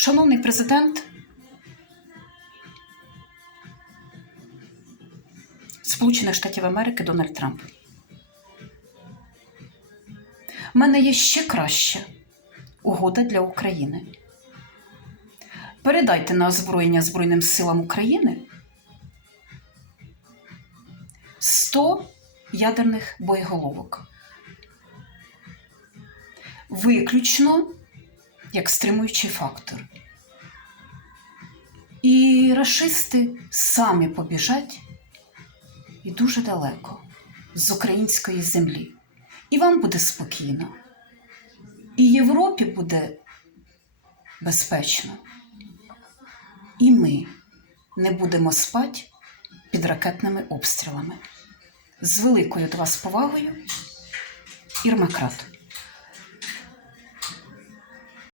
Шановний президент Сполучених Штатів Америки Дональд Трамп. У мене є ще краща угода для України. Передайте на озброєння Збройним силам України 100 ядерних боєголовок. Виключно як стримуючий фактор. І рашисти самі побіжать і дуже далеко з української землі. І вам буде спокійно. І Європі буде безпечно. І ми не будемо спати під ракетними обстрілами. З великою до вас повагою, Ірма Крат.